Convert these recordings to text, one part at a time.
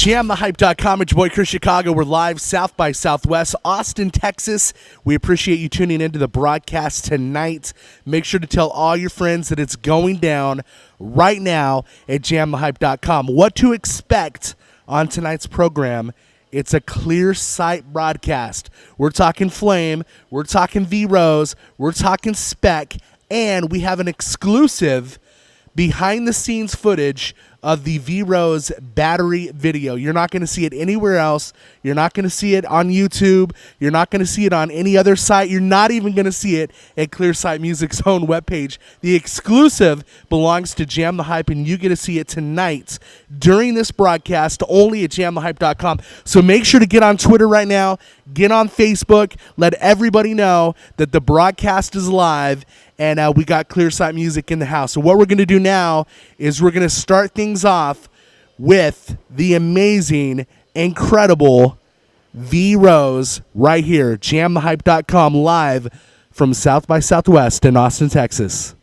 JamTheHype.com. It's your boy Chris Chicago. We're live South by Southwest, Austin, Texas. We appreciate you tuning into the broadcast tonight. Make sure to tell all your friends that it's going down right now at JamTheHype.com. What to expect on tonight's program. It's a Clearsight broadcast. We're talking Flame, we're talking V-Rose, we're talking Spec, and we have an exclusive behind-the-scenes footage of the V-Rose battery video. You're not going to see it anywhere else. You're not going to see it on YouTube. You're not going to see it on any other site. You're not even going to see it at Clearsight Music's own webpage. The exclusive belongs to Jam the Hype, and you get to see it tonight during this broadcast only at JamTheHype.com. So make sure to get on Twitter right now. Get on Facebook. Let everybody know that the broadcast is live, and we got Clearsight Music in the house. So what we're going to do now is we're going to start things off with the amazing, incredible V-Rose right here. JamTheHype.com live from South by Southwest in Austin, Texas.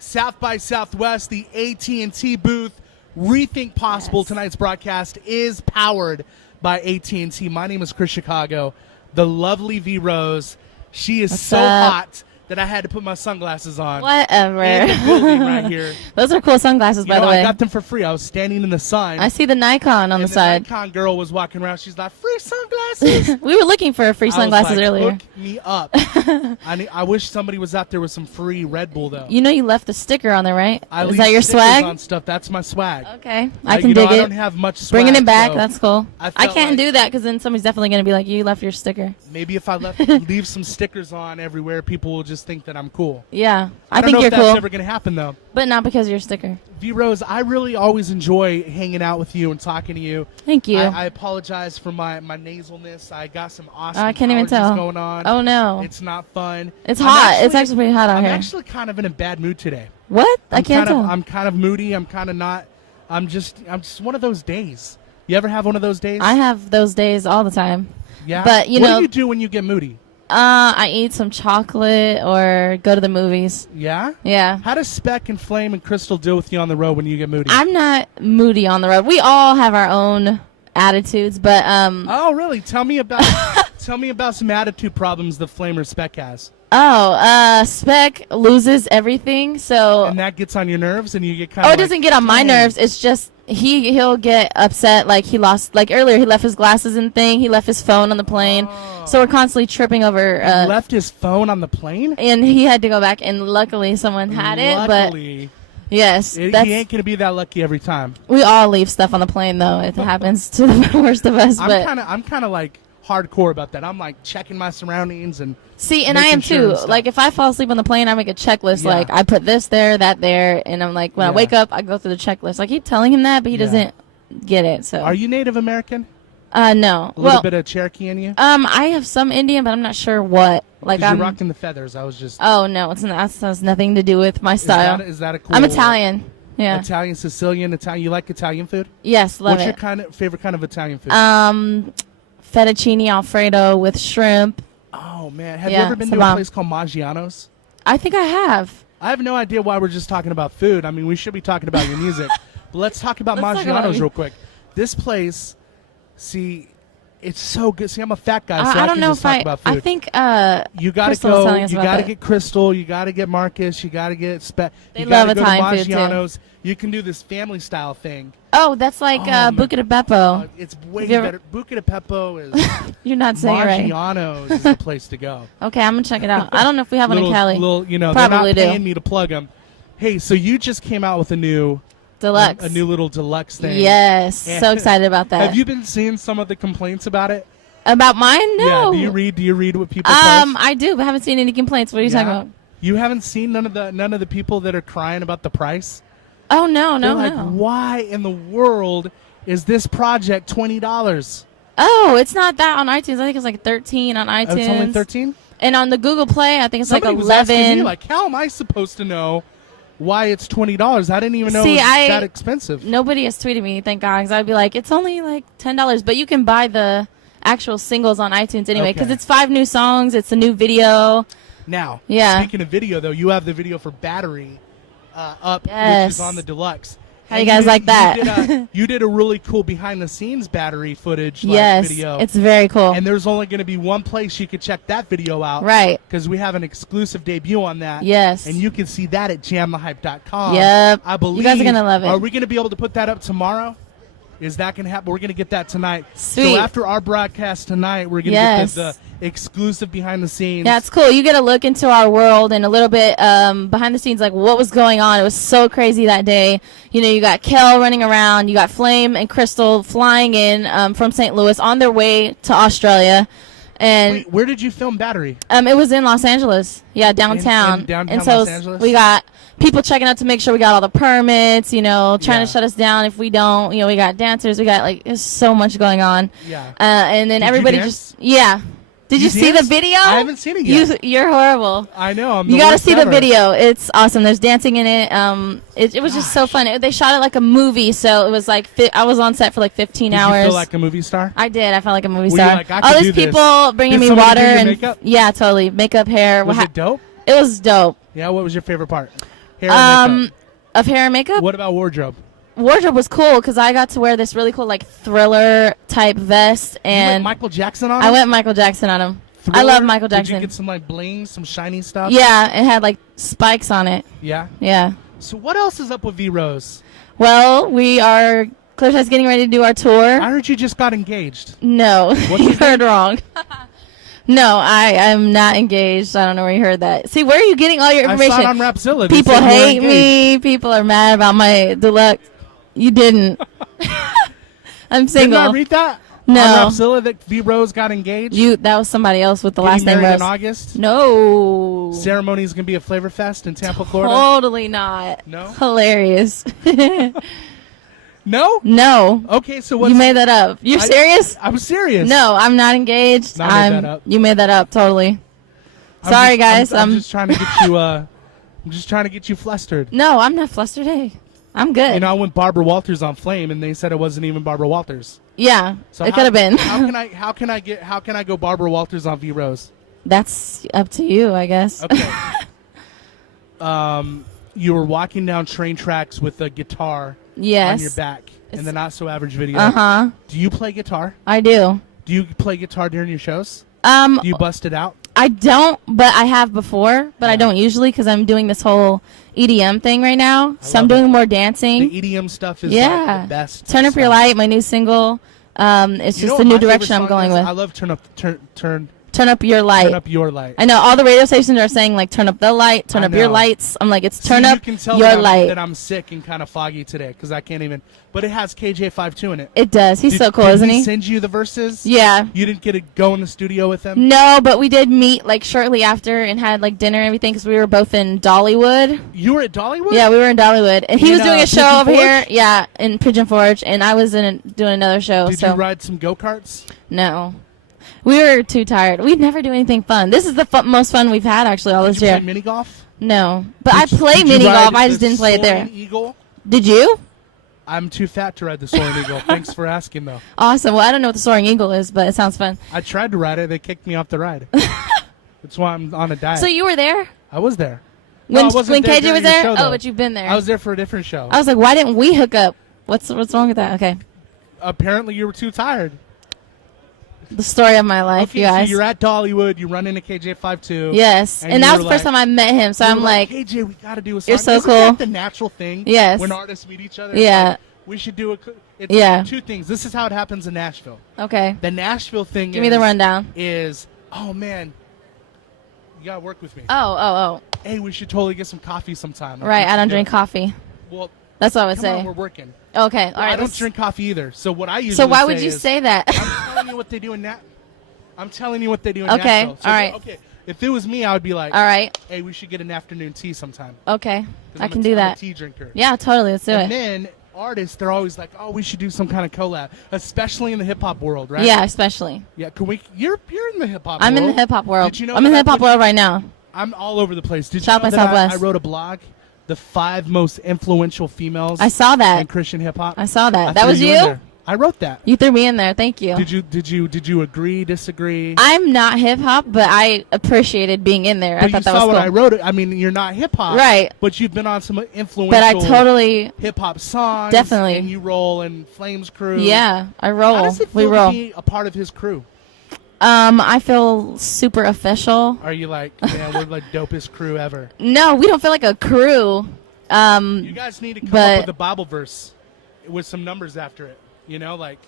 South by Southwest, the AT&T booth. Rethink Possible. Yes. Tonight's broadcast is powered by AT&T. My name is Chris Chicago. The lovely V-Rose. She is so hot that I had to put my sunglasses on. Whatever. In the building right here. Those are cool sunglasses, by the way. I got them for free. I was standing in the sun. I see the Nikon on the side. The Nikon girl was walking around. She's like, free sunglasses. We were looking for free sunglasses earlier. Hook me up. I wish somebody was out there with some free Red Bull, though. You know you left the sticker on there, right? Is that your swag? On stuff. That's my swag. Okay. I can dig it. I don't have much swag. Bringing it back. So that's cool. I can't do that because then somebody's definitely going to be like, you left your sticker. Maybe if I leave some stickers on everywhere, people will just think that I'm cool. Yeah, I think you're cool. That's never going to happen, though. But not because of your sticker. V-Rose, I really always enjoy hanging out with you and talking to you. Thank you. I apologize for my nasalness. I got some awesome I can't even tell. Going on. Oh, no. It's not fun. It's hot. It's actually pretty hot out here. I'm actually kind of in a bad mood today. What? I can't tell. I'm kind of moody. I'm kind of not. I'm just one of those days. You ever have one of those days? I have those days all the time. Yeah? But, what do you do when you get moody? I eat some chocolate or go to the movies. Yeah? Yeah. How does Spec and Flame and Crystal deal with you on the road when you get moody? I'm not moody on the road. We all have our own attitudes, but Oh, really? Tell me about some attitude problems the Flame or Spec has. Spec loses everything, so and that gets on your nerves, and you get kind of. Oh, it doesn't get on my nerves. It's just he'll get upset. Like he lost. Like earlier, he left his glasses and thing. He left his phone on the plane, so we're constantly tripping over. He left his phone on the plane, and he had to go back. And luckily, someone had it. But yes, he ain't gonna be that lucky every time. We all leave stuff on the plane, though. It happens to the worst of us. I'm kind of like hardcore about that. I'm like checking my surroundings and and I am too. Like if I fall asleep on the plane, I make a checklist. Yeah. Like I put this there, that there, and I'm like when I wake up, I go through the checklist. I keep telling him that, but he doesn't get it. So are you Native American? No. A little bit of Cherokee in you? I have some Indian, but I'm not sure what. Like you're rocking the feathers. I was just. Oh no, it has nothing to do with my style. Is that a cool? I'm Italian. Yeah. Italian, Sicilian, Italian. You like Italian food? Yes, love it. What's your favorite kind of Italian food? Fettuccine Alfredo with shrimp. Oh, man. Have you ever been to a place called Maggiano's? I think I have. I have no idea why we're just talking about food. I mean, we should be talking about your music. But let's talk about Maggiano's real quick. This place, it's so good. See, I'm a fat guy, so I don't know if talk about food. I think you gotta go. You gotta get Crystal. You gotta get Marcus. You gotta get Spec. They love Italian food too. You can do this family style thing. Oh, that's like Buca di Beppo. It's way better. Buca di Beppo is. You're not saying it right. Maggiano's is the place to go. Okay, I'm gonna check it out. I don't know if we have one in Cali. Probably they're not paying me to plug them. Hey, so you just came out with a new. Deluxe. A new little deluxe thing. Yes, so excited about that. Have you been seeing some of the complaints about it? About mine? No. Yeah. Do you read what people post? I do, but haven't seen any complaints. What are you talking about? You haven't seen none of the people that are crying about the price? Oh no. Like, why in the world is this project $20? Oh, it's not that on iTunes. I think it's like 13 on iTunes. Oh, it's only 13? And on the Google Play, I think it's Somebody like 11. was asking me, like, how am I supposed to know why it's $20? I didn't even know it was that expensive. Nobody has tweeted me, thank God, because I'd be like, it's only like $10, but you can buy the actual singles on iTunes anyway, because it's 5 new songs, it's a new video. Now, speaking of video, though, you have the video for Battery up, which is on the deluxe. How do you guys like that? You did a really cool behind-the-scenes battery footage video. It's very cool. And there's only going to be one place you could check that video out. Right. Because we have an exclusive debut on that. Yes. And you can see that at jamthehype.com. Yep. I believe. You guys are going to love it. Are we going to be able to put that up tomorrow? Is that going to happen? We're going to get that tonight. Sweet. So after our broadcast tonight, we're going to get the exclusive behind the scenes. Yeah, it's cool. You get a look into our world and a little bit behind the scenes, like what was going on. It was so crazy that day. You know, you got Kel running around. You got Flame and Crystal flying in from St. Louis on their way to Australia. And wait, where did you film Battery? It was in Los Angeles. Yeah, downtown. In downtown and so Los Angeles? We got people checking out to make sure we got all the permits, you know, trying to shut us down if we don't. You know, we got dancers. We got, like, there's so much going on. Yeah. And then Did everybody you dance? Did you see the video? I haven't seen it yet. You're horrible. I know. You got to see the video. It's awesome. There's dancing in it. It was just so fun. They shot it like a movie, so it was like I was on set for like 15 hours. Did you feel like a movie star? I did. I felt like a movie Were you star. like, I All could these do people this? bringing Did me somebody water do your and makeup? yeah, totally. Makeup, hair. Was it dope? It was dope. Yeah. What was your favorite part? Hair and makeup. Of hair and makeup. What about wardrobe? Wardrobe was cool because I got to wear this really cool like thriller type vest, You and went Michael Jackson on I him? went Michael Jackson on him. Thriller? I love Michael Jackson. Did you get some like bling, some shiny stuff? Yeah, it had like spikes on it. Yeah. Yeah. So what else is up with V Rose? Well, we are Clearsight's getting ready to do our tour. I heard you just got engaged. No, What's you his heard name? wrong. No, I am not engaged. I don't know where you heard that. See, where are you getting all your information? I saw it on Rapzilla. They People said you were hate engaged. me. People are mad about my deluxe. You didn't. I'm single. Didn't I read that? No. On Rapzilla that V Rose got engaged? That was somebody else with the Getting last name married Rose. in August? No. Ceremony's going to be a Flavor Fest in Tampa, Florida? Totally not. No? Hilarious. No? No. Okay, so what's... You made that up. You're serious? I'm serious. No, I'm not engaged. No, I made that up. You made that up, totally. Sorry, guys. I'm just trying to get you, I'm just trying to get you flustered. No, I'm not flustered. Hey, I'm good. You know, I went Barbara Walters on Flame, and they said it wasn't even Barbara Walters. Yeah, So it could have been. How can I go Barbara Walters on V Rose? That's up to you, I guess. Okay. You were walking down train tracks with a guitar Yes. on your back in the Not So Average video. Uh-huh. Do you play guitar? I do. Do you play guitar during your shows? Do you bust it out? I don't, but I have before, but I don't usually because I'm doing this whole EDM thing right now. So I'm doing more dancing. The EDM stuff is like the best. Turn Up Your Light, my new single. It's You know just what the new my favorite direction I'm song going is? with. I love Turn Up Your Light. Turn Up Your Light. I know all the radio stations are saying like turn up the light, turn I up your know. lights. I'm like it's See, turn up you can tell your that light. that I'm sick and kind of foggy today because I can't even. But it has KJ52 in it. It does. He's so cool, did isn't he he? Send you the verses? Yeah. You didn't get to go in the studio with him? No, but we did meet like shortly after and had like dinner and everything because we were both in Dollywood. You were at Dollywood? Yeah, we were in Dollywood, and he was doing a show Pigeon over here. Forge? Yeah, in Pigeon Forge, and I was doing another show. Did so you ride some go-karts? no, we were too tired. We'd never do anything fun. This is the most fun we've had actually all this Did you year. play mini golf? No, but I play Did you mini ride golf. I just the didn't play it there. Soaring Eagle? Did you? I'm too fat to ride the Soaring Eagle. Thanks for asking, though. Awesome. Well, I don't know what the Soaring Eagle is, but it sounds fun. I tried to ride it. They kicked me off the ride. That's why I'm on a diet. So you were there I was there. when I wasn't there KJ during was your there? show, Oh, though. but you've been there. I was there for a different show. I was like, why didn't we hook up? What's wrong with that? Okay, Apparently, you were too tired. the story of my life, Okay, you guys. so you're at Dollywood. You run into KJ52. Yes, and you that were was the first like- time I met him. So you I'm were like, KJ, we got to do a song. You're so Isn't cool. that the natural thing? Yes. When artists meet each other. Yeah. Like, we should do it's Yeah. two things. This is how it happens in Nashville. okay, The Nashville thing give me the rundown. is, oh, man, you got to work with me. Oh, Hey, we should totally get some coffee sometime. right. I don't drink coffee. Well, That's what I would come say. on, we're working. Okay, all Well, right. I don't let's- drink coffee either. So what I usually So why would you say that? I'm telling you what they do in I'm telling you what they do in Okay, Nashville. So all right. Okay, if it was me, I would be like, All right. hey, we should get an afternoon tea sometime. 'Cause I I'm can a- do I'm that. a tea drinker. Yeah, totally. Let's do And it. then artists, they're always like, oh, we should do some kind of collab, especially in the hip hop world, right? Yeah, especially. Yeah. Can we? You're in the hip hop. I'm world. in the hip hop world. Did you know I'm in the that hip hop world right now. I'm all over the place. Did South you know by that Southwest. I wrote a blog, the 5 most influential females I saw in that. Christian hip hop? I saw that. I That threw was in you? there. I wrote that. You threw me in there. Thank you. Did you agree, disagree? I'm not hip hop, but I appreciated being in there. But I thought you that saw was what cool. I wrote. I mean, you're not hip hop, Right. But you've been on some influential. But I totally, hip hop songs. Definitely. And you roll in Flames crew. yeah, I roll. How does it we feel roll. to be a part of his crew? I feel super official. Are you like, man, we're like dopest crew ever? No, we don't feel like a crew. You guys need to come but- up with a Bible verse with some numbers after it. You know, like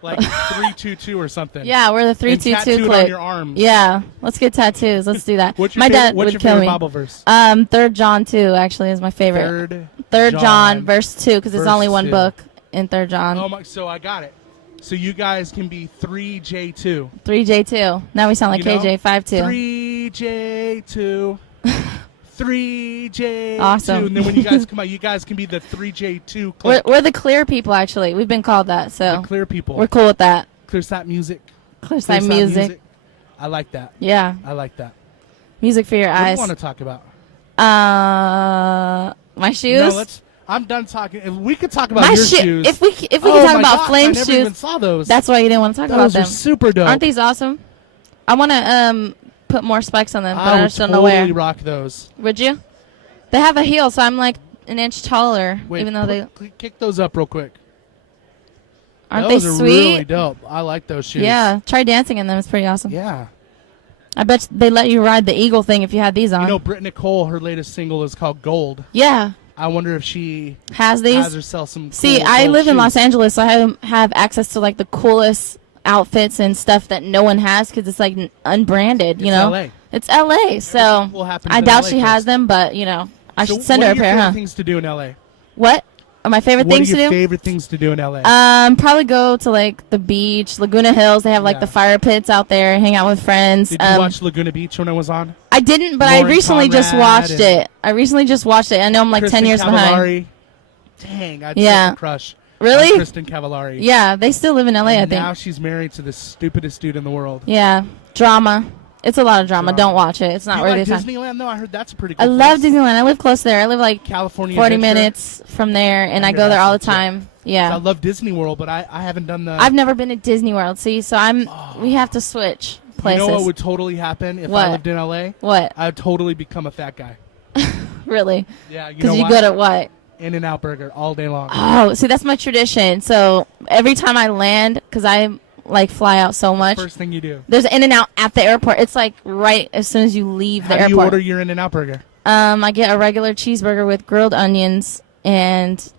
322 or something. Yeah, we're the And 322 tattooed clique. on your arms. Yeah, let's get tattoos. Let's do that. What's your My favorite, dad what's would your kill favorite me. Bible verse? 3 John 2 actually is my favorite. 3 John verse 2 because there's verse only one 2. book in 3 John. Oh my! So I got it. So you guys can be 3J2. 3J2. Now we sound like You know? KJ52. 3J2. 3J2. Awesome. And then when you guys come out, you guys can be the 3J2 clique. We're the clear people actually. We've been called that, so The clear people. we're cool with that. Clearsight music. Clearsight music. I like that. Yeah, I like that. music for your What do you eyes. want to talk about? My shoes. No, I'm done talking. If we could talk about My your shoe. shoes. If we could Oh talk my about gosh, flame I never shoes, even saw those. that's why you didn't want to talk about Those are them. super dope. Aren't these awesome? I want to put more specs on them, but I I would just don't know where. totally rock those. Would you? They have a heel, so I'm like an inch taller, Wait, even though they kick those up real quick. aren't those they are sweet? really dope. I like those shoes. Yeah, try dancing in them. It's pretty awesome. Yeah. I bet they let you ride the eagle thing if you had these on. You know, Britt Nicole, her latest single is called Gold. Yeah, I wonder if she has these. has herself some. See, cool I gold live in shoes. Los Angeles, so I have access to like the coolest outfits and stuff that no one has because it's like unbranded. You It's know, LA. it's LA, so Everything will happen I in doubt LA she has first. them, but you know, I So should send what her are a your pair, favorite huh? things to do in LA? What are my favorite What things are to your do? favorite things to do in LA? Probably go to like the beach, Laguna Hills. They have like Yeah. the fire pits out there, hang out with friends. Did you watch Laguna Beach when I was on? I didn't, but Lauren I recently just Conrad watched and it. I recently just watched it. I know I'm like Kristen 10 years behind. Cavallari. Dang, I'd Yeah. such a crush. Really? On Kristen Cavallari. Yeah, they still live in LA, I And think. now she's married to the stupidest dude in the world. Yeah, drama. It's a lot of drama. Drama. Don't watch it. It's not Do you worth like your time. Disneyland though? I heard that's a pretty cool I love place. Disneyland. I live close there. I live like California 40 Adventure. minutes from there, and I I hear go there that's all the legit. time. I Yeah. love Disney World, but I haven't done the. I've never been to Disney World. See, so we have to switch places. You know what would totally happen if What? I lived in LA? What? I'd totally become a fat guy. Really? Yeah, you know Because you why? go to what? In-N-Out Burger all day long. Oh, see, that's my tradition. So every time I land, because I like fly out so much, First thing you do. there's In-N-Out at the airport. It's like right as soon as you leave How the do you airport. order your In-N-Out Burger? I get a regular cheeseburger with grilled onions and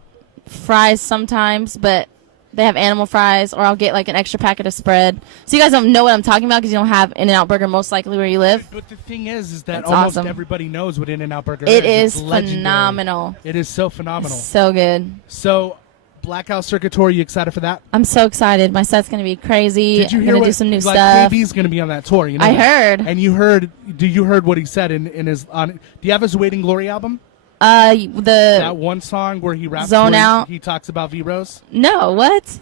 fries sometimes, but they have animal fries, or I'll get like an extra packet of spread. So you guys don't know what I'm talking about because you don't have In-N-Out Burger most likely where you live. But the thing is that It's almost awesome. everybody knows what In-N-Out Burger It is. is It's legendary. phenomenal. It is so phenomenal. So good. So, Blackout Circuit Tour, you excited for that? I'm so excited. My set's going to be crazy. Did you I'm hear going what to do some new like, stuff. KB's going to be on that tour? You know I that? heard. And you heard what he said in his on? Do you have his Waiting Glory album? The That one song where he raps, Zone where Out. He talks about V-Rose. no, what?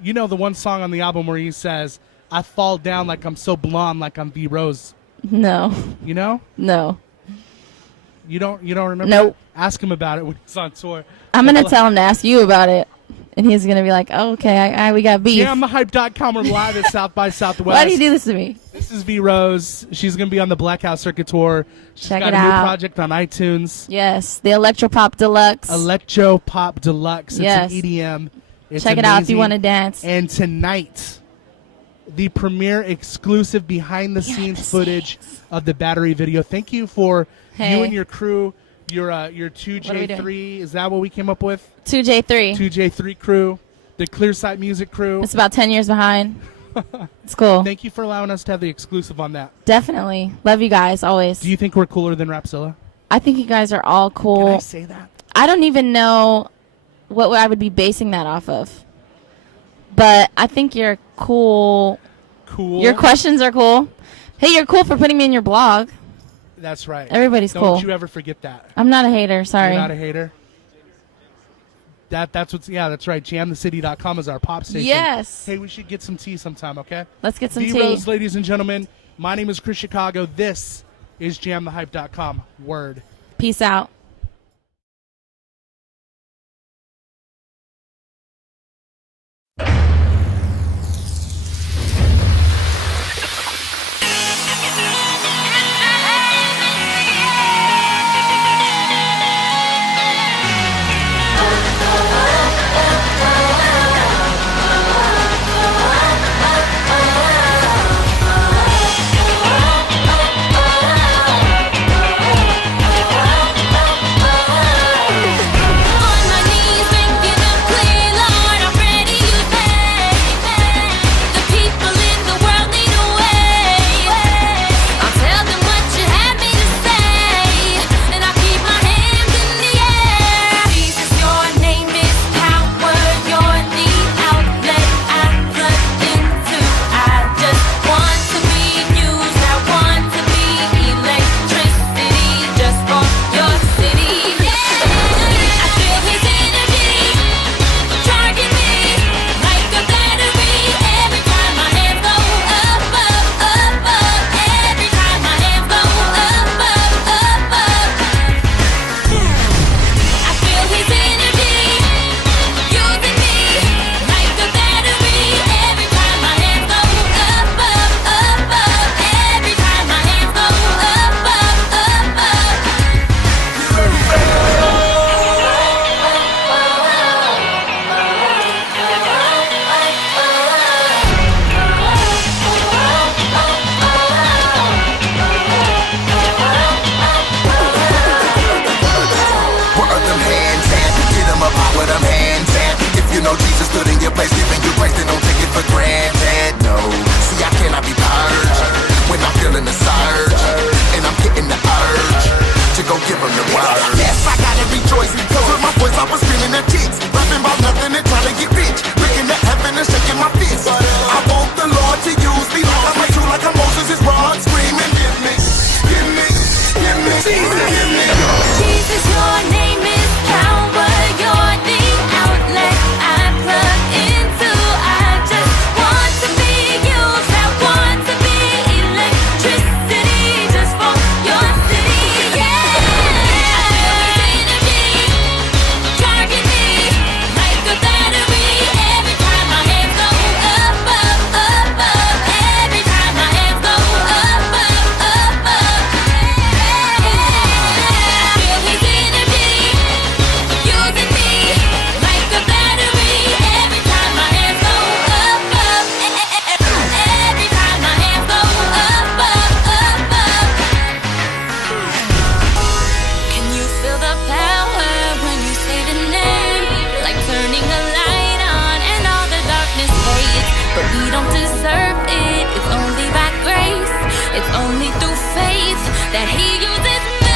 You know the one song on the album where he says, "I fall down like I'm so blonde, like I'm V-Rose." No, You know? no. You don't remember? Nope. Ask him about it when he's on tour. I'm going to tell him to ask you about it, and he's going to be like, oh, okay, we got beef. JamTheHype.com. We're live at South by Southwest. Why do you do this to me? This is V-Rose. She's going to be on the Blackout Circuit Tour. She's Check got it a new out. project on iTunes. Yes, the Electropop Deluxe. Electro Pop Deluxe. Yes. It's an EDM. It's Check it out if you amazing. want to dance. And tonight, the premiere exclusive behind-the-scenes footage of the Battery video. Thank you for you Hey. and your crew. Your are we 2J3, is that what we came up with? 2J3. 2J3 crew, the Clearsight Music crew. It's about 10 years behind. It's cool. Thank you for allowing us to have the exclusive on that. Definitely. Love you guys always. Do you think we're cooler than Rapzilla? I think you guys are all cool. Can I say that? I don't even know what I would be basing that off of. But I think you're cool. Cool. Your questions are cool. Hey, you're cool for putting me in your blog. That's right. Everybody's Don't cool. you ever forget that. I'm not a hater. Sorry. You're not a hater. That's right. JamTheCity.com is our pop station. Yes. Hey, we should get some tea sometime, okay? Let's get some tea. V-Rose, ladies and gentlemen. My name is Chris Chicago. This is JamTheHype.com. Word. Peace out. me through faith that he uses me.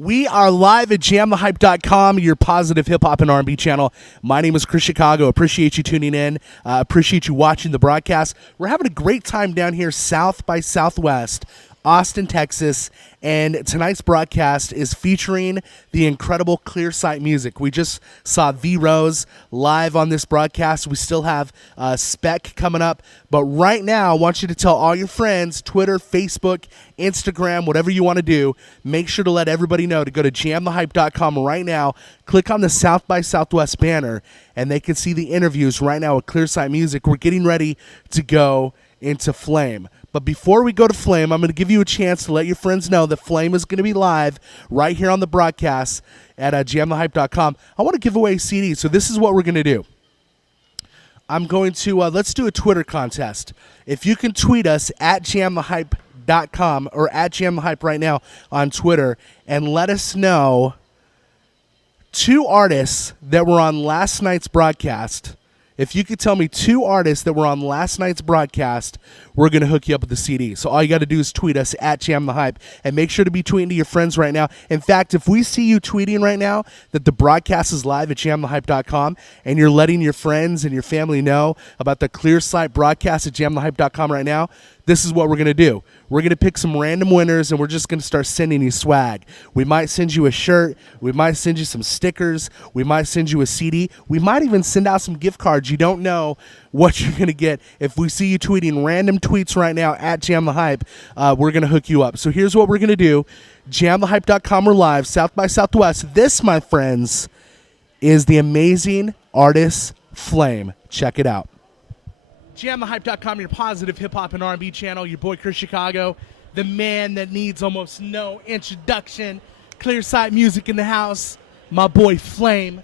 We are live at jamthehype.com, your positive hip-hop and R&B channel. My name is Chris Chicago. Appreciate you tuning in. Appreciate you watching the broadcast. We're having a great time down here South by Southwest, Austin, Texas, and tonight's broadcast is featuring the incredible Clearsight music. We just saw V-Rose live on this broadcast. We still have Spec coming up, but right now I want you to tell all your friends, Twitter, Facebook, Instagram, whatever you want to do, make sure to let everybody know to go to jamthehype.com right now, click on the South by Southwest banner, and they can see the interviews right now with Clearsight music. We're getting ready to go into Flame. But before we go to Flame, I'm going to give you a chance to let your friends know that Flame is going to be live right here on the broadcast at jamthehype.com. I want to give away a CD, so this is what we're going to do. I'm going to, let's do a Twitter contest. If you can tweet us at jamthehype.com or at jamthehype right now on Twitter and let us know 2 artists that were on last night's broadcast. If you could tell me 2 artists that were on last night's broadcast, we're going to hook you up with the CD. So all you got to do is tweet us at jamthehype and make sure to be tweeting to your friends right now. In fact, if we see you tweeting right now that the broadcast is live at jamthehype.com and you're letting your friends and your family know about the Clearsight broadcast at jamthehype.com right now, this is what we're going to do. We're going to pick some random winners, and we're just going to start sending you swag. We might send you a shirt. We might send you some stickers. We might send you a CD. We might even send out some gift cards. You don't know what you're going to get. If we see you tweeting random tweets right now at Jam the Hype, we're going to hook you up. So here's what we're going to do. JamTheHype.com, we're live, South by Southwest. This, my friends, is the amazing artist Flame. Check it out. JamTheHype.com, your positive hip-hop and R&B channel. Your boy, Chris Chicago, the man that needs almost no introduction. Clearsight music in the house. My boy, Flame.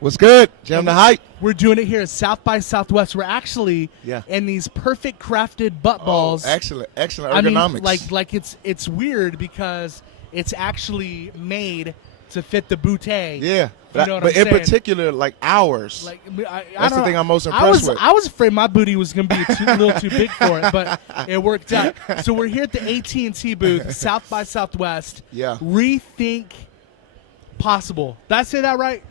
What's good? Jam the Hype. We're doing it here at South by Southwest. We're actually in these perfect crafted butt balls. Excellent ergonomics. I mean, like it's weird because it's actually made to fit the bootay. Yeah. You know what but I'm in saying? particular, like ours. Like, that's the thing I'm most impressed with. I was afraid my booty was going to be a little too big for it, but it worked out. So we're here at the AT&T booth, South by Southwest. Yeah. Rethink Possible. Did I say that right?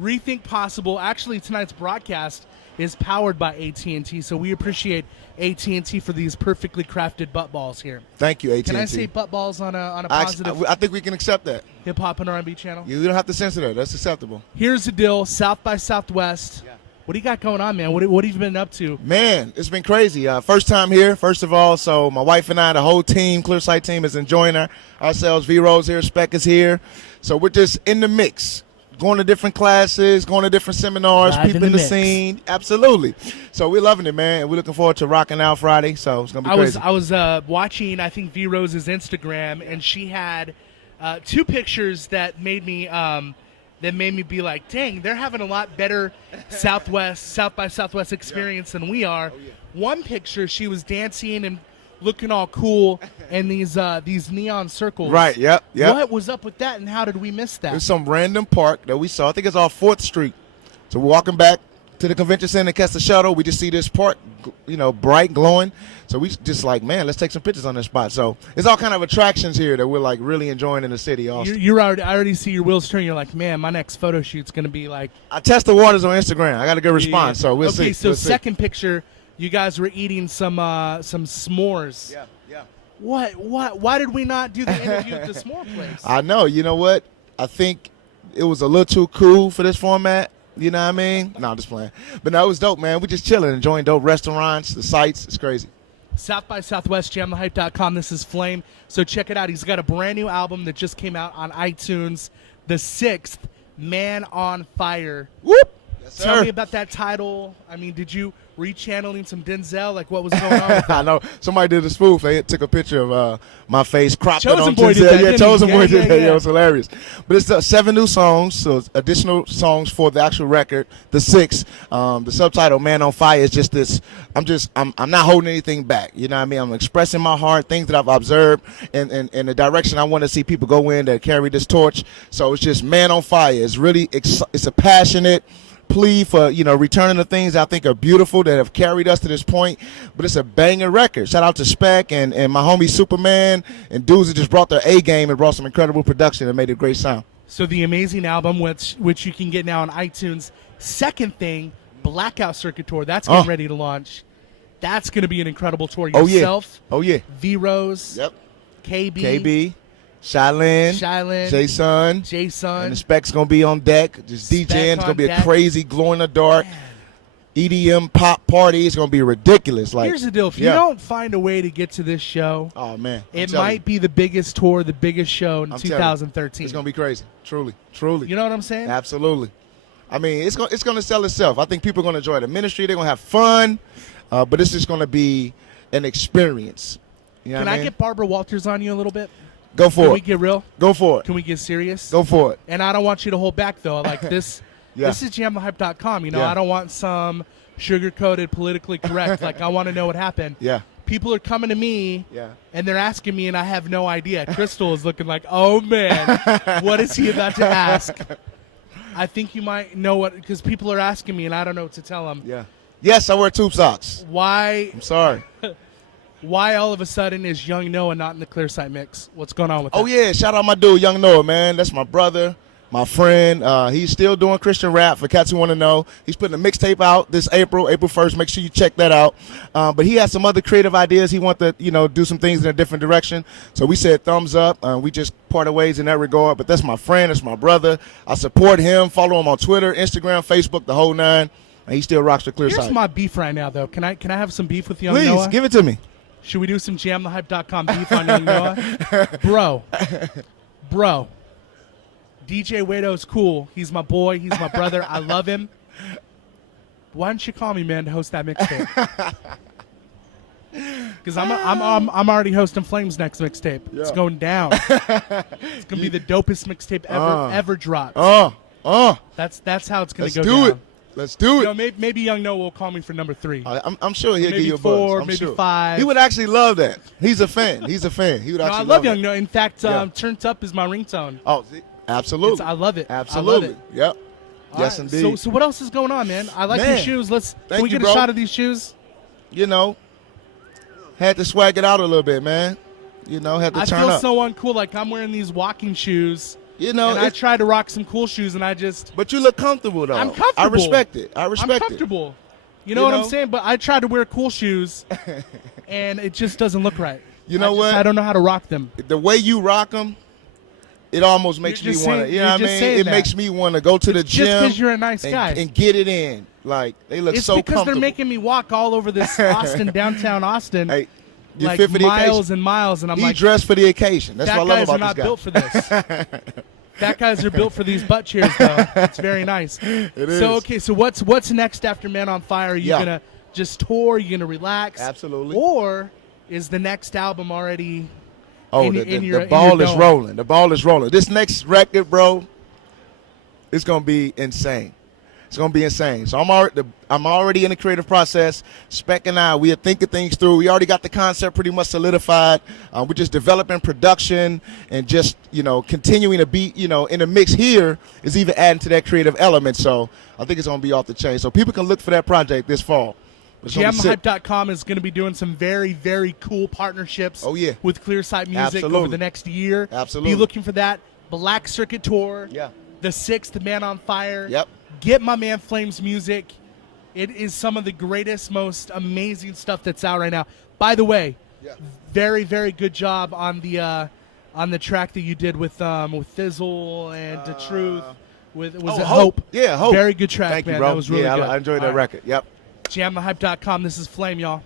Rethink Possible. Actually, tonight's broadcast is powered by AT&T, so we appreciate AT&T for these perfectly crafted butt balls here. Thank you, AT&T. Can I say butt balls on a positive I think we can accept that. hip-hop and R&B channel? You don't have to censor that. That's acceptable. Here's the deal. South by Southwest. Yeah. What do you got going on, man? What have you been up to? Man, it's been crazy. First time here, first of all, so my wife and I, the whole team, Clearsight team, is enjoying ourselves. V-Rose here, Spec is here. So we're just in the mix. Going to different classes, going to different seminars, Live people in the scene. Absolutely. So we're loving it, man. And we're looking forward to rocking out Friday. So it's going to be crazy. I was watching, I think, V-Rose's Instagram, and she had 2 pictures that made me be like, dang, they're having a lot better South by Southwest experience than we are. Oh, yeah. One picture, she was dancing and looking all cool in these neon circles. Right, yep. What was up with that, and how did we miss that? There's some random park that we saw. I think it's off 4th Street. So we're walking back to the convention center, catch the shuttle. We just see this park, bright, glowing. So we just like, man, let's take some pictures on this spot. So it's all kind of attractions here that we're like really enjoying in the city. Also, I already see your wheels turn. You're like, man, my next photo shoot's gonna be like. I test the waters on Instagram. I got a good response, so we'll see. Okay, so we'll second picture, you guys were eating some s'mores. Yeah. What? Why did we not do the interview at the s'more place? I know. You know what? I think it was a little too cool for this format. You know what I mean? No, I'm just playing. But no, it was dope, man. We just chilling, enjoying dope restaurants, the sights. It's crazy. South by Southwest, jamthehype.com. This is Flame. So check it out. He's got a brand new album that just came out on iTunes, the 6th, Man on Fire. Whoop! Yes, Tell sir. me about that title. I mean, were you channeling some Denzel? Like, what was going on with that? I know. Somebody did a spoof. They took a picture of my face, cropped it Chosen on Boy did Denzel. that, Yeah, didn't Chosen he? Boy Yeah, did that. yeah. Yeah, it was hilarious. But it's 7 new songs, so additional songs for the actual record, the 6th. The subtitle, Man on Fire, is just this. I'm not holding anything back. You know what I mean? I'm expressing my heart, things that I've observed, and the direction I want to see people go in that carry this torch. So it's just Man on Fire. It's really, it's a passionate plea for, returning the things I think are beautiful that have carried us to this point. But it's a banger record. Shout out to Spec and my homie Superman and dudes that just brought their A game and brought some incredible production and made a great sound. So the amazing album, which you can get now on iTunes. Second thing, Blackout Circuit Tour. That's getting ready to launch. That's going to be an incredible tour. Yourself, Oh yeah. V-Rose, Yep. KB, Shylin, Jason, and the Spec's gonna be on deck. Just Spec DJing. It's gonna on be a deck. crazy glow in the dark EDM pop party. It's gonna be ridiculous. Like, Here's the deal. If you yeah. don't find a way to get to this show, Oh man, I'm it telling might be the biggest tour, the biggest show in I'm telling you. 2013. It's gonna be crazy. Truly. You know what I'm saying? Absolutely. I mean, it's gonna sell itself. I think people are gonna enjoy the ministry. They're gonna have fun, but it's just gonna be an experience. You know Can what I mean? get Barbara Walters on you a little bit? Go Can for we it. get real? Go for it. Can we get serious? Go for it. And I don't want you to hold back, though. Like this, Yeah. this is jamthehype.com. Yeah. I don't want some sugar-coated, politically correct. Like, I want to know what happened. Yeah. People are coming to me, Yeah. and they're asking me, and I have no idea. Crystal is looking like, oh, man, what is he about to ask? I think you might know what, because people are asking me, and I don't know what to tell them. Yeah. Yes, I wear tube socks. Why I'm sorry. all of a sudden is Young Noah not in the Clearsight mix? What's going on with that? Oh yeah, shout out my dude, Young Noah, man. That's my brother, my friend. He's still doing Christian rap for cats who want to know. He's putting a mixtape out this April 1st. Make sure you check that out. But he has some other creative ideas. He wants to, do some things in a different direction. So we said thumbs up. We just parted ways in that regard. But that's my friend. That's my brother. I support him. Follow him on Twitter, Instagram, Facebook, the whole nine. And he still rocks the Clearsight. Here's my beef right now, though. Can I have some beef with Young Please Noah? give it to me. Should we do some jamthehype.com beef on Young Noah? Bro. DJ Wado's cool. He's my boy. He's my brother. I love him. Why don't you call me, man, to host that mixtape? Because I'm already hosting Flame's next mixtape. It's Yeah. going down. It's gonna be the dopest mixtape ever dropped. That's how it's gonna Let's go do down. it. Let's do it. Maybe Young Noah will call me for number 3. I'm sure he'll Maybe give you a 4, buzz. I'm maybe sure. 5. He would actually love that. He's a fan. He would No, actually I love love Young that. Noah. In fact, Yeah. Turned Up is my ringtone. Oh, see? Absolutely. I love it. Absolutely. I love it. Yep. All Yes, right, indeed. So what else is going on, man? I like Man. these shoes. Can Thank we you, get a bro. shot of these shoes? Had to swag it out a little bit, man. Had to I turn feel up. so uncool. Like I'm wearing these walking shoes, and I it's- try to rock some cool shoes, and I just but you look comfortable though. I'm comfortable. I respect it. I'm comfortable. You know You what I'm know? saying? But I try to wear cool shoes, and it just doesn't look right. You know what? I don't know how to rock them. The way you rock them, it almost makes You're me just want to. saying- You know you're what I just mean? saying It that. makes me want to go to the Just gym. because you're a nice guy. and get it in. Like they look It's so because comfortable. they're making me walk all over this downtown Austin, Hey, you like fit for the miles occasion. and miles, and I'm He like, dressed for the occasion. That's that what I guys love are about not this built for this. That guys are built for these butt chairs, though. It's very nice. It So is. okay, so what's next after Men on Fire? Are you Yeah. gonna just tour? Are you gonna relax? Absolutely. Or is the next album already? Oh, in the your ball is dome? rolling. The ball is rolling. This next record, bro, it's gonna be insane. It's gonna be insane. So I'm already in the creative process. Spec and I, we are thinking things through. We already got the concept pretty much solidified. We're just developing production and just continuing to be in the mix. Here is even adding to that creative element. So I think it's gonna be off the chain. So people can look for that project this fall. It's gonna be sick. Jamhype.com is going to be doing some very, very cool partnerships Oh, yeah. with Clearsight Music over Absolutely. the next year. Absolutely. Be looking for that. Black Circuit Tour. Yeah. The 6th Man on Fire. Yep. Get my man Flames music. It is some of the greatest, most amazing stuff that's out right now. By the way, Yeah. very, very good job on the track that you did with Thizzle and The Truth. Was Oh, it Hope? Yeah, Hope. Very good track, Thank man. you, bro. That was really yeah, good. I enjoyed that All right. record. Yep. JamTheHype.com. This is Flame, y'all.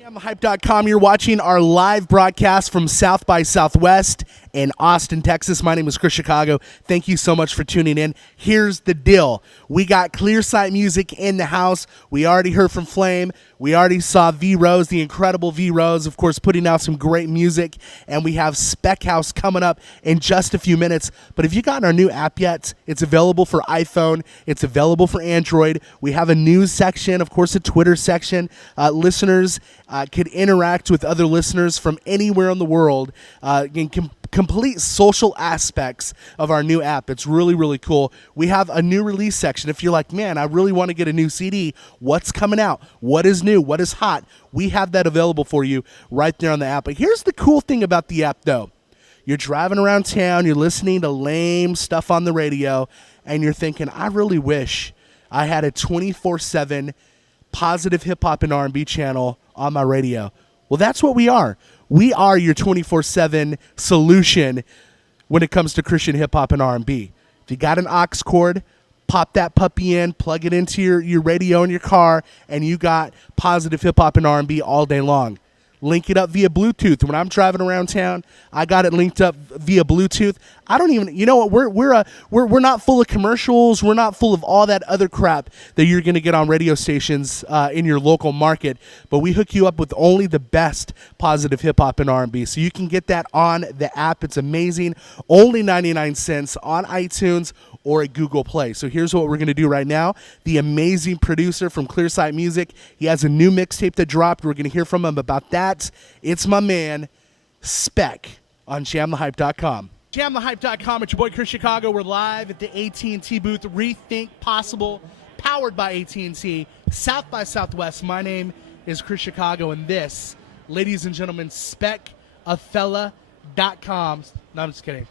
JamTheHype.com. You're watching our live broadcast from South by Southwest in Austin, Texas. My name is Chris Chicago. Thank you so much for tuning in. Here's the deal. We got Clearsight music in the house. We already heard from Flame. We already saw V Rose, the incredible V Rose, of course, putting out some great music. And we have Spec House coming up in just a few minutes. But if you gotten our new app yet, it's available for iPhone. It's available for Android. We have a news section, of course, a Twitter section. Listeners could interact with other listeners from anywhere in the world and complete social aspects of our new app. It's really, really cool. We have a new release section. If you're like, man, I really want to get a new CD, what's coming out? What is new? What is hot? We have that available for you right there on the app. But here's the cool thing about the app, though. You're driving around town, you're listening to lame stuff on the radio, and you're thinking, I really wish I had a 24/7 positive hip-hop and R&B channel on my radio. Well, that's what we are. We are your 24/7 solution when it comes to Christian hip-hop and R&B. If you got an aux cord, pop that puppy in, plug it into your radio in your car, and you got positive hip-hop and R&B all day long. Link it up via Bluetooth. When I'm driving around town, I got it linked up via Bluetooth. I don't even, you know what? We're not full of commercials. We're not full of all that other crap that you're going to get on radio stations in your local market. But we hook you up with only the best positive hip hop and R&B, so you can get that on the app. It's amazing. Only 99 cents on iTunes or at Google Play. So here's what we're going to do right now. The amazing producer from Clearsight Music, he has a new mixtape that dropped. We're going to hear from him about that. It's my man, Spec, on JamTheHype.com. JamTheHype.com. It's your boy Chris Chicago. We're live at the AT&T booth. Rethink Possible, powered by AT&T, South by Southwest. My name is Chris Chicago, and this, ladies and gentlemen, SpecAfella.com. No, I'm just kidding.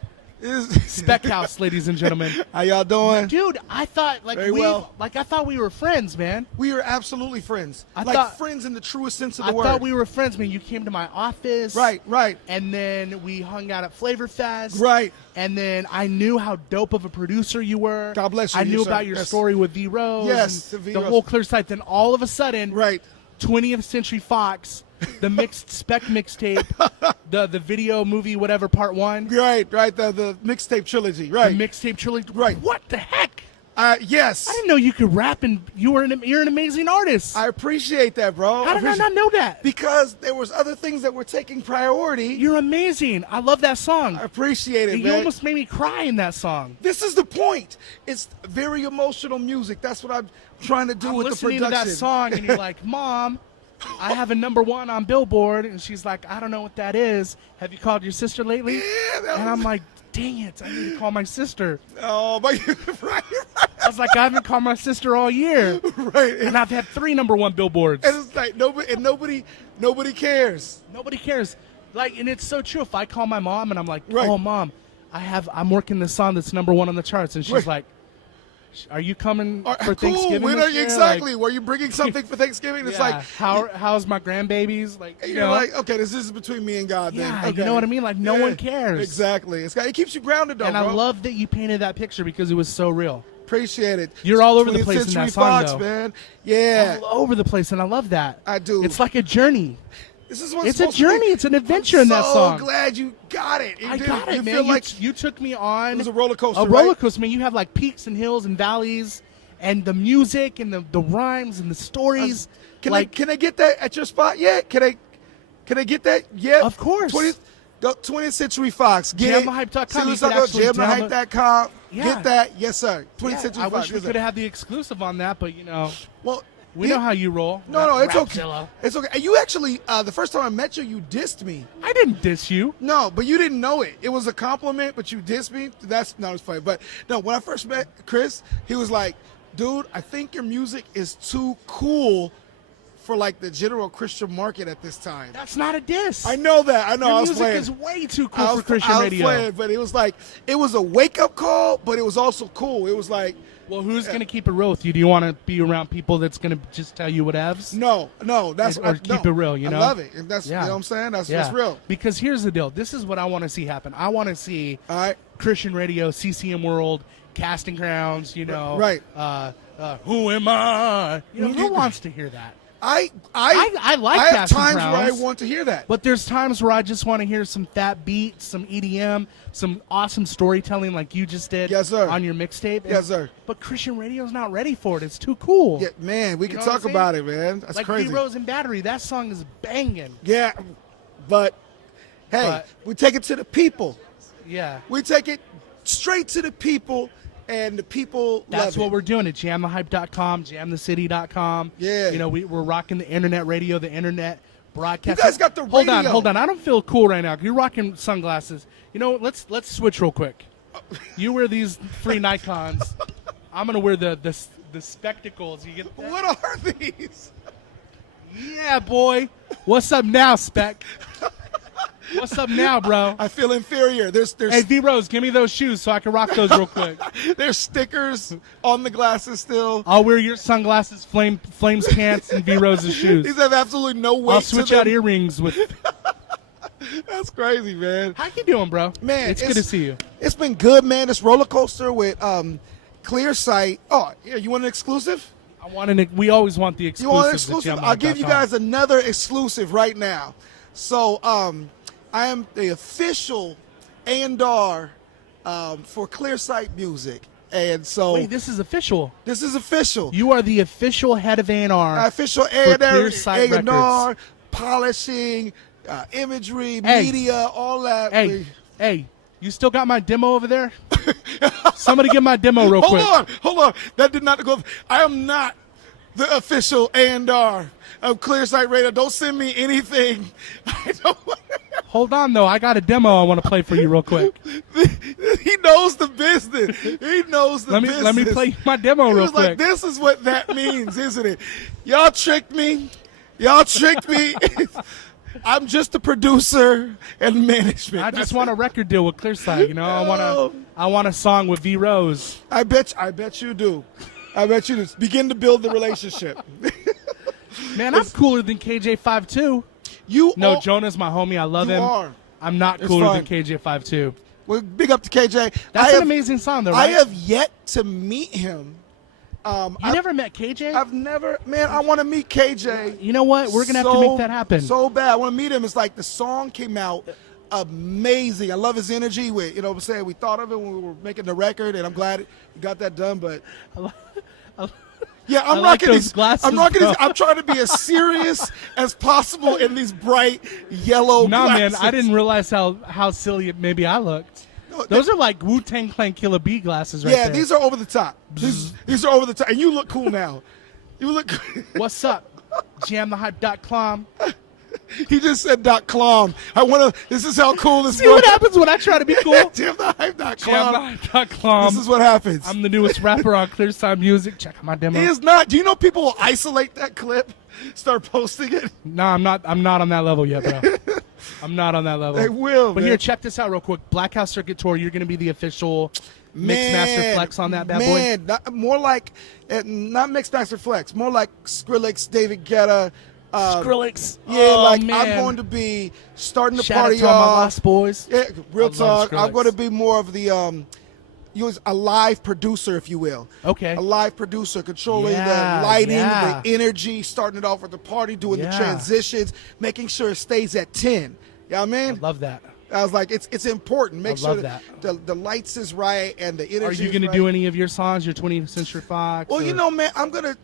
Spec House, ladies and gentlemen. How y'all doing? Dude, I thought I thought we were friends, man. We are absolutely friends. I like thought- friends in the truest sense of I the word. thought we were friends, man. You came to my office. Right. And then we hung out at Flavor Fest. Right. And then I knew how dope of a producer you were. God bless you. I knew Yes, sir. about your Yes. story with V Rose. Yes, and the V the Rose. whole Clearsight. Then all of a sudden, Right. 20th Century Fox, the mixed Spec mixtape, the video movie, whatever, part one. Right. The mixtape trilogy. Right. The mixtape trilogy. Right. What the heck? Yes. I didn't know you could rap, and you're an amazing artist. I appreciate that, bro. How did I not know that? Because there was other things that were taking priority. You're amazing. I love that song. I appreciate it, You man. almost made me cry in that song. This is the point. It's very emotional music. That's what I'm trying to do I'm with the listening production. to that song, and you're like, Mom, I have a #1 on Billboard. And she's like, I don't know what that is. Have you called your sister lately? Yeah, that And was- I'm like, dang it, I need to call my sister. Oh, but right. I was like, I haven't called my sister all year. Right. And I've had 3 #1 billboards. And it's like nobody cares. Nobody cares. Like, and it's so true. If I call my mom and I'm like, Right. oh, Mom, I'm working this song that's #1 on the charts. And she's Right. like, are you coming for Cool. Thanksgiving When this are you year? exactly? Were you bringing something for Thanksgiving? It's Like, like how's my grandbabies? Like, you you're know, like, okay, this is between me and God. yeah, then. Okay. you know what I mean? Like, no one cares. Exactly. It keeps you grounded, though, And bro. I love that you painted that picture because it was so real. Appreciate it. You're all over the 20th place in Century that song, Fox, though. man. Yeah, All over the place, and I love that. I do. It's like a journey. This is what It's a journey. It's an adventure in that song. So glad you got it. I got it, You man. feel like You took me on it was a roller coaster. a roller right? coaster, man. You have like peaks and hills and valleys, and the music and the rhymes and the stories. Can I get that at your spot yet? Can I get that yet? Of course. 20th Century Fox. Get JamTheHype.com. See You what's could up, actually JamTheHype.com. Yeah. Get that. Yes, sir. 20th Yeah, Century I Fox. wish we Yes, sir. could have had the exclusive on that, but you know, Well, we know how you roll. No, it's okay. Rapzilla. It's okay. And you actually, the first time I met you dissed me. I didn't diss you. No, but you didn't know it. It was a compliment, but you dissed me. That's not as funny. But no, when I first met Chris, he was like, dude, I think your music is too cool for like the general Christian market at this time. That's not a diss. I know that. I know. Your I was music playing. is way too cool for Christian radio. Playing, but it was like it was a wake up call, but it was also cool. It was like, well, who's going to keep it real with you? Do you want to be around people that's going to just tell you whatevs? no, that's Or keep it real, you know? I love it. And that's you know what I'm saying. That's real. Because here's the deal. This is what I want to see happen. I want to see All right. Christian radio, CCM World, Casting Crowns. You know, Right. Who am I? You know, who wants to hear that? I like have Casting times where I Crowns. want to hear that. But there's times where I just want to hear some fat beats, some EDM, some awesome storytelling like you just did Yes, sir. on your mixtape. Yes, sir. But Christian radio's not ready for it. It's too cool. Yeah, man, we can know what talk I'm about it, man. That's like crazy. V-Rose and Battery, that song is banging. Yeah, but hey, we take it to the people. Yeah. We take it straight to the people, and the people That's love what it. we're doing at jamthehype.com, jamthecity.com. Yeah. You know, we're rocking the internet radio, the internet broadcast. You guys got the Hold radio. on. I don't feel cool right now. You're rocking sunglasses. You know what? Let's switch real quick. You wear these free Nikons. I'm going to wear the spectacles. You get that? What are these? Yeah, boy. What's up now, Spec? What's up now, bro? I feel inferior. There's Hey, V-Rose, give me those shoes so I can rock those real quick. there's stickers on the glasses still. I'll wear your sunglasses, Flames pants, and V-Rose's shoes. These have absolutely no weight I'll to switch them. out earrings with... That's crazy, man. How you doing, bro? Man, it's good to see you. It's been good, man. This roller coaster with Clearsight. Oh, yeah, you want an exclusive? We always want the You exclusives. want an at exclusive? jamlive.com. I'll give you guys another exclusive right now. So, I am the official A&R for Clearsight Music, and so Wait, this is official. this is official. You are the official head of A&R. Official Clearsight A&R, Records. polishing, imagery, Hey. media, all that. Hey, you still got my demo over there? Somebody get my demo real quick. Hold on. That did not go. I am not the official A&R of Clearsight Radio. Don't send me anything. I don't. Hold on, though. I got a demo I want to play for you real quick. He knows the business. He knows the business. Let me play my demo He real was like, quick. this is what that means, isn't it? Y'all tricked me. Y'all tricked me. I'm just a producer and management. I just want a record deal with Clearsight. You know, I want a song with V-Rose. I bet you do. I bet you do. Begin to build the relationship. Man, I'm cooler than KJ52. No, Jonah's my homie. I love You him. are. I'm not It's cooler fine. than KJ52. Well, big up to KJ. That's an amazing song, though, right? I have yet to meet him. You never met KJ? I've never, man. I want to meet KJ. You know what? We're gonna have to make that happen. So bad. I want to meet him. It's like the song came out amazing. I love his energy. You know what I'm saying? We thought of it when we were making the record, and I'm glad we got that done. But yeah, I'm like rocking those these glasses, I'm rocking bro. these. I'm trying to be as serious as possible in these bright yellow Nah, glasses. man, I didn't realize how silly maybe I looked. No, Those are like Wu-Tang Clan Killer Bee glasses right yeah, there. these are over the top. These are over the top. And you look cool now. You look What's up? Jamthehype.com. He just said .com. This is how cool this See what happens when I try to be cool? Jamthehype.com. Jamthehype.com. This is what happens. I'm the newest rapper on Clearsight Music. Check out my demo. He is not. Do you know people will isolate that clip, start posting it? No, I'm not on that level yet, bro. I'm not on that level. They will, But man. here, check this out real quick. Black House Circuit Tour, you're going to be the official Mixmaster Flex on that bad boy? Man, more like, not Mixmaster Flex, more like Skrillex, David Guetta. Skrillex. Yeah, Oh, man. I'm going to be starting the Shout out party to all my off. Lost Boys. Yeah, real I love talk. I'm Skrillex. going to be more of the a live producer, if you will. Okay. A live producer, controlling Yeah, the lighting, yeah. the energy, starting it off with the party, doing the Yeah. transitions, making sure it stays at 10. You know what I mean? I love that. I was like, it's important. Make I love sure that. the lights is right and the energy. Are you going to do any of your songs, your 20th Century Fox? Well, or- you know, man, I'm gonna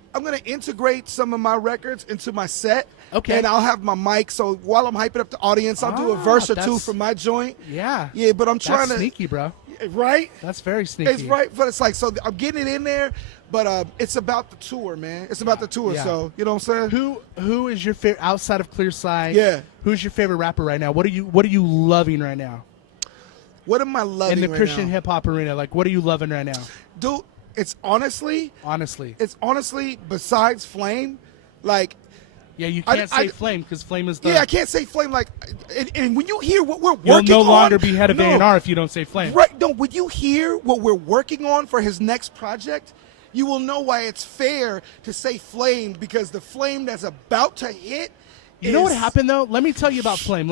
integrate some of my records into my set. Okay. And I'll have my mic, so while I'm hyping up the audience, I'll do a Ah, verse or two that's- from my joint. Yeah. Yeah, but I'm trying That's to sneaky, bro. right. That's very sneaky. It's right, but it's like, so I'm getting it in there, but it's about the tour, man. It's about the tour, yeah. so you know what I'm saying? Who is your favorite outside of Clearsight? Yeah. Who's your favorite rapper right now? What are you loving right now What am I loving in the right Christian now? hip hop arena? Like, what are you loving right now? Dude, it's honestly Honestly. besides Flame, like Yeah, you can't say Flame because Flame is the. Yeah, I can't say Flame like. And when you hear what we're working You'll on, no longer be head of A&R if you don't say Flame. Right? No, when you hear what we're working on for his next project, you will know why it's fair to say Flame, because the flame that's about to hit. You know what happened though? Let me tell you about Flame.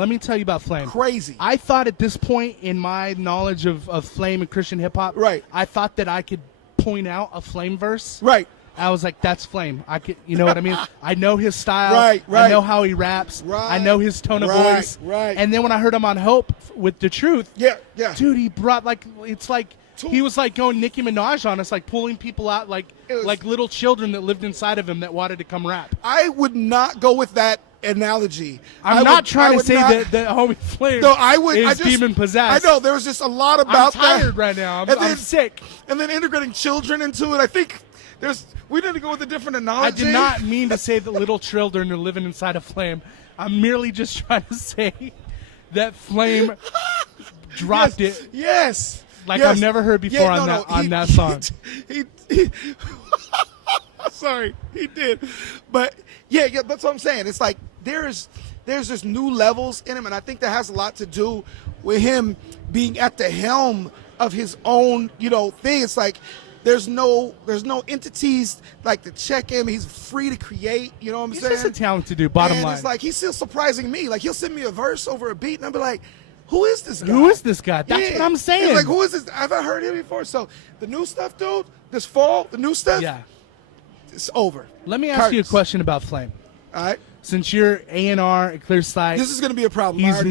Crazy. I thought at this point in my knowledge of Flame and Christian hip hop, right, I thought that I could point out a Flame verse. Right. I was like, that's Flame. I could, you know what I mean? I know his style. Right. I know how he raps. Right. I know his tone of voice. Right. And then when I heard him on Hope with The Truth, yeah. Dude, he brought it's like he was like going Nicki Minaj on us, like pulling people out like little children that lived inside of him that wanted to come rap. I would not go with that analogy. I'm not trying to say that homie Flame is demon possessed. I know there was just a lot about that. I'm tired right now. I'm sick. And then integrating children into it, I think we need to go with a different analogy. I did not mean to say that little children are living inside a Flame. I'm merely just trying to say that Flame dropped it. Yes. Like I've never heard before on that song. Sorry, he did. But yeah, that's what I'm saying. It's like there's just new levels in him, and I think that has a lot to do with him being at the helm of his own, thing. It's like there's no entities like to check him. He's free to create. You know what I'm saying? He's just a talent to do. Bottom line. It's like he's still surprising me. Like he'll send me a verse over a beat, and I'll be like, who is this guy? Who is this guy? That's what I'm saying. It's like, who is this? I've not heard him before. So the new stuff, dude, this fall, the new stuff, it's over. Let me ask you a question about Flame. All right. Since you're A&R at Clearsight, this is going to be a problem. He's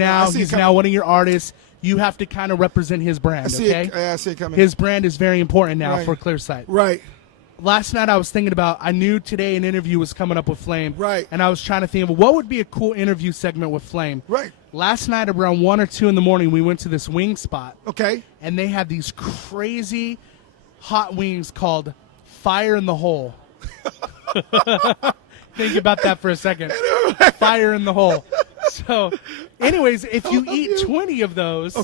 now one of your artists. You have to kind of represent his brand, I see it coming. His brand is very important now for Clearsight. Right. Last night I was thinking about, I knew today an interview was coming up with Flame. Right. And I was trying to think of what would be a cool interview segment with Flame. Right. Last night around 1 or 2 in the morning, we went to this wing spot. Okay. And they had these crazy hot wings called Fire in the Hole. Think about that for a second. Fire in the Hole. So, anyways, if you eat 20 of those,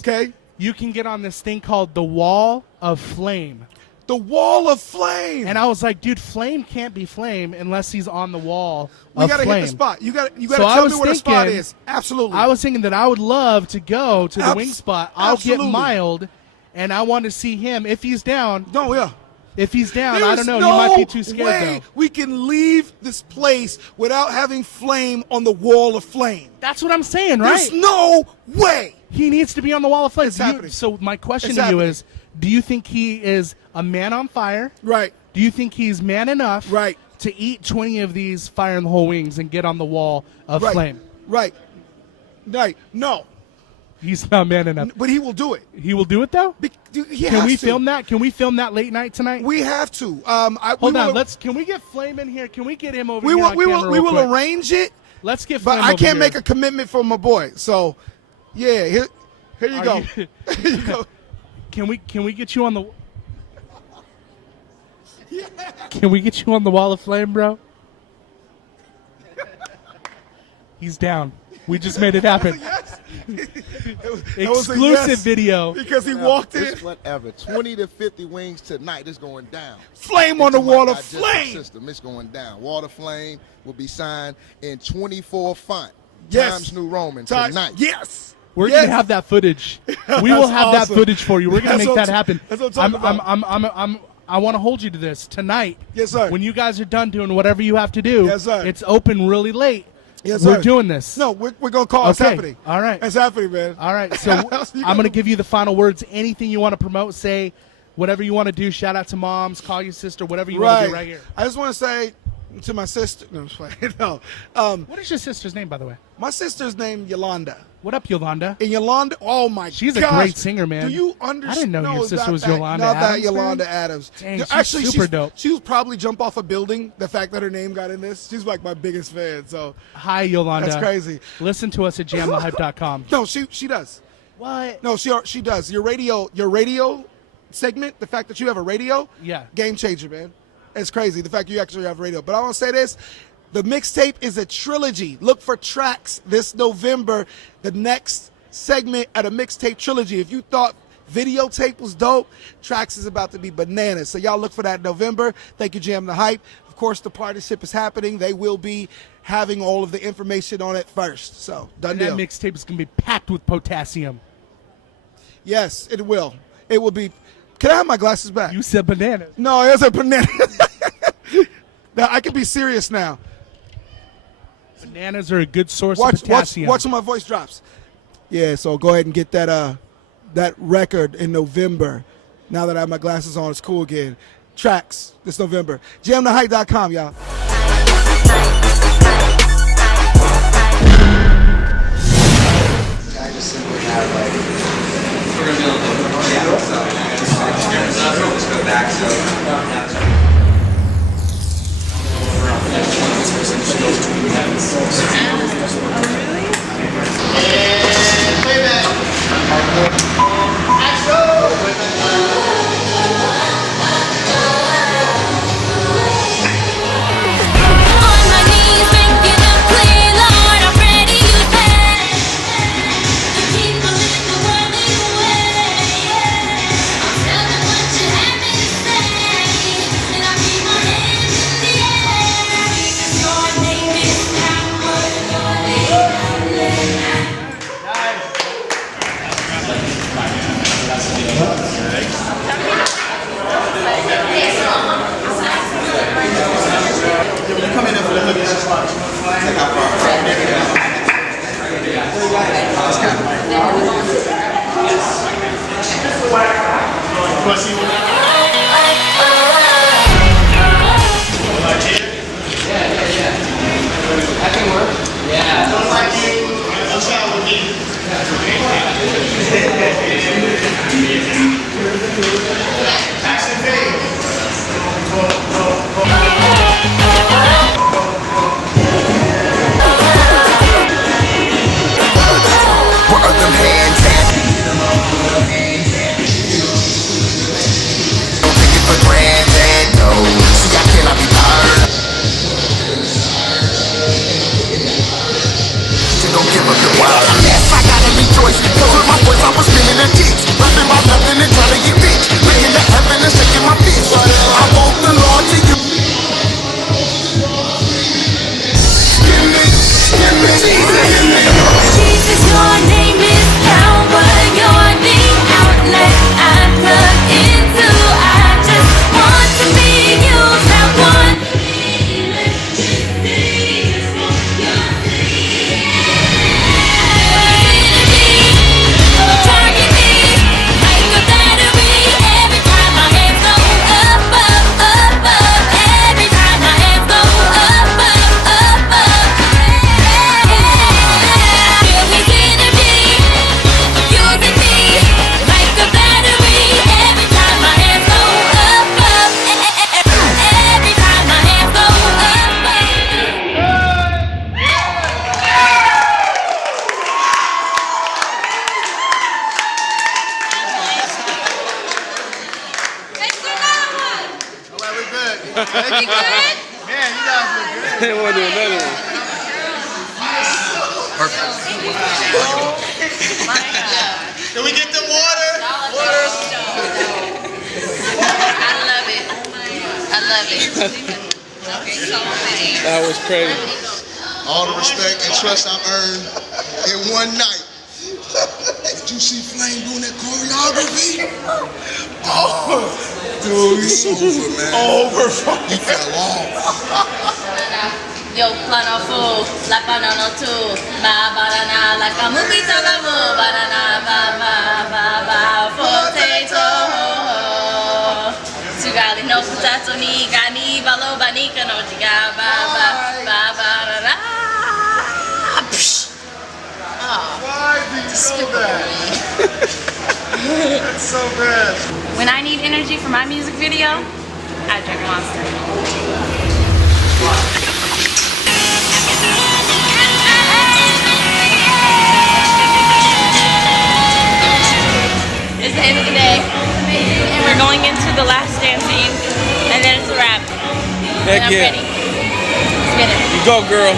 you can get on this thing called the Wall of Flame. The Wall of Flame. And I was like, dude, Flame can't be Flame unless he's on the wall of Flame. We got to hit the spot. You got to tell me where the spot is. Absolutely. I was thinking that I would love to go to the wing spot. I'll get mild, and I want to see him if he's down. No, yeah. If he's down, There's I don't know. No he might be too scared, way though. We can leave this place without having Flame on the Wall of Flame. That's what I'm saying, right? There's no way. He needs to be on the Wall of Flame. It's happening. So my question to you is, do you think he is a man on fire? Right. Do you think he's man enough to eat 20 of these Fire in the Hole wings and get on the Wall of Flame? Right. No. He's not man enough. But he will do it. He will do it, though? Can we film that? Can we film that late night tonight? We have to. Hold on. Can we get Flame in here? Can we get him over here? We will arrange it. Let's get Flame But I can't over make here. a commitment for my boy. So, yeah, here you go. Here you go. Can we get you on the? Can we get you on the Wall of Flame, bro? He's down. We just made it happen. Exclusive video. Because he walked in. Whatever. 20 to 50 wings tonight. It's going down. Flame on the Wall of Flame. System. It's going down. Wall of Flame will be signed in 24 font. Yes. Times New Roman tonight. Yes. We're gonna have that footage. We will have that footage for you. We're gonna make that happen. That's what I'm talking about. I want to hold you to this tonight. Yes, sir. When you guys are done doing whatever you have to do, yes, sir. It's open really late. Yes, we're sir. doing this. No, we're gonna call. It's happening. All right. It's happening, man. All right. So I'm gonna give you the final words. Anything you want to promote, say whatever you want to do. Shout out to moms, call your sister, whatever you want to do right here. I just want to say to my sister. No, I'm just playing. No. What is your sister's name, by the way? My sister's name Yolanda. What up, Yolanda? And Yolanda, oh my God. She's a great singer, man. Do you understand? I didn't know your sister was Yolanda Not Adams. that Yolanda Adams. Dang, Actually, she's super dope. She would probably jump off a building, the fact that her name got in this. She's like my biggest fan. So hi, Yolanda. That's crazy. Listen to us at jamthehype.com. No, she does. What? No, she does. Your radio segment, the fact that you have a radio, game changer, man. It's crazy, the fact you actually have radio. But I want to say this. The mixtape is a trilogy. Look for tracks this November, the next segment at a mixtape trilogy. If you thought videotape was dope, tracks is about to be bananas. So y'all look for that in November. Thank you, Jam the Hype. Of course, the partnership is happening. They will be having all of the information on it first. So, done And deal. that mixtape is going to be packed with potassium. Yes, it will. It will be. Can I have my glasses back? You said bananas. No, it's a banana. Now, I can be serious now. Bananas are a good source of potassium. Watch when my voice drops. Yeah, so go ahead and get that record in November. Now that I have my glasses on, it's cool again. Tracks this November. JamTheHype.com, y'all. I just simply have like we're gonna be able to just go back On my knees, thanking them clear, Lord, I'm ready to pay. The people in the world need a way. I'll tell them what you have me to say, and I keep my hands in the air. Jesus, your name is power, your name is Jesus, your name is power, your name outlet I plug into. I just want to be used, I want to be electricity for your target me like a battery every time my hands go up, up, up, up. Every time my hands go up, up, up, up. Feel his energy using me like a battery every time my hands go up, up. Every time my hands go Can we get the water? I love it. That was crazy. All the respect and trust I've earned in one night. Did you see Flame doing that choreography? Oh, dude, it's over, man. Over. He fell off. Yo plano fu, la banana tu, ma banana like a movie to the moon, banana ba potato. Sugali no potato ni gani balo banika no jiga ba da da. Why do you know that? That's so bad. When I need energy for my music video, I drink Monster. It's the end of the day, and we're going into the last dancing, and then it's a wrap. Heck and I'm yeah. ready. Spin it. You go, girl.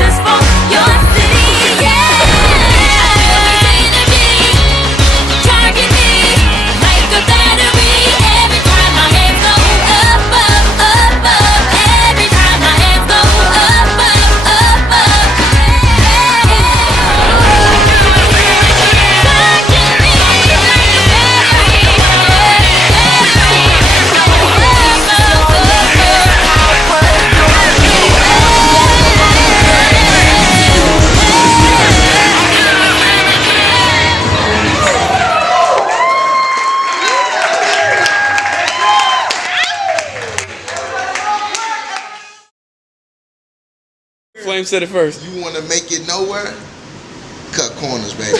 just for your city, yeah. Target me like a battery every time my hands go up, up, up. Flame said it first. You want to make it nowhere? Cut corners, baby.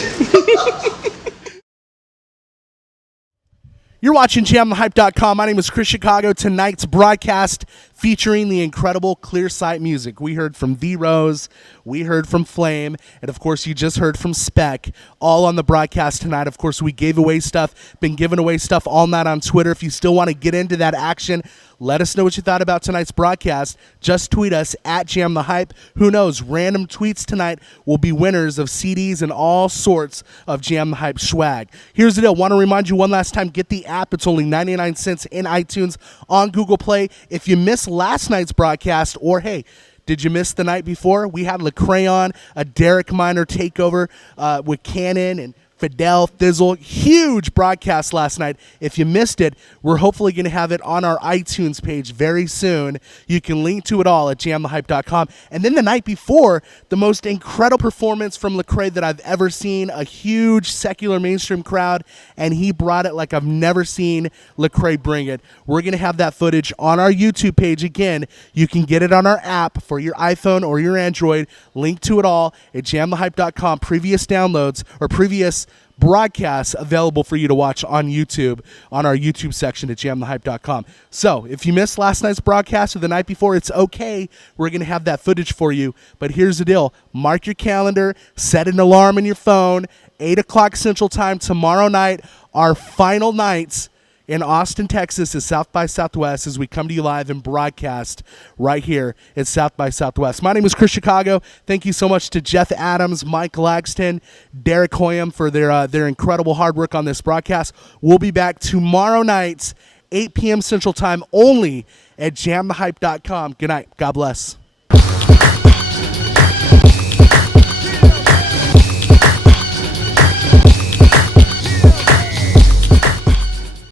You're watching JamTheHype.com. My name is Chris Chicago. Tonight's broadcast featuring the incredible Clearsight music. We heard from V-Rose, we heard from Flame, and of course you just heard from Spec, all on the broadcast tonight. Of course, we gave away stuff, been giving away stuff all night on Twitter. If you still want to get into that action, let us know what you thought about tonight's broadcast. Just tweet us at JamTheHype. Who knows, random tweets tonight will be winners of CDs and all sorts of Jam the Hype swag. Here's the deal. Want to remind you one last time, get the app. It's only 99 cents in iTunes, on Google Play. If you missed last night's broadcast, or hey, did you miss the night before? We had Lecrae on, a Derek Minor takeover with Cannon and Fidel Thizzle. Huge broadcast last night. If you missed it, we're hopefully going to have it on our iTunes page very soon. You can link to it all at jamthehype.com. And then the night before, the most incredible performance from Lecrae that I've ever seen. A huge secular mainstream crowd, and he brought it like I've never seen Lecrae bring it. We're going to have that footage on our YouTube page. Again, you can get it on our app for your iPhone or your Android. Link to it all at jamthehype.com. Previous downloads or previous broadcasts available for you to watch on YouTube, on our YouTube section at jamthehype.com. So if you missed last night's broadcast or the night before, it's okay. We're going to have that footage for you. But here's the deal. Mark your calendar, set an alarm in your phone, 8 o'clock Central Time tomorrow night. Our final nights in Austin, Texas is South by Southwest as we come to you live and broadcast right here at South by Southwest. My name is Chris Chicago. Thank you so much to Jeff Adams, Mike Laxton, Derek Hoyam for their incredible hard work on this broadcast. We'll be back tomorrow night, 8 p.m. Central Time, only at jamthehype.com. Good night. God bless.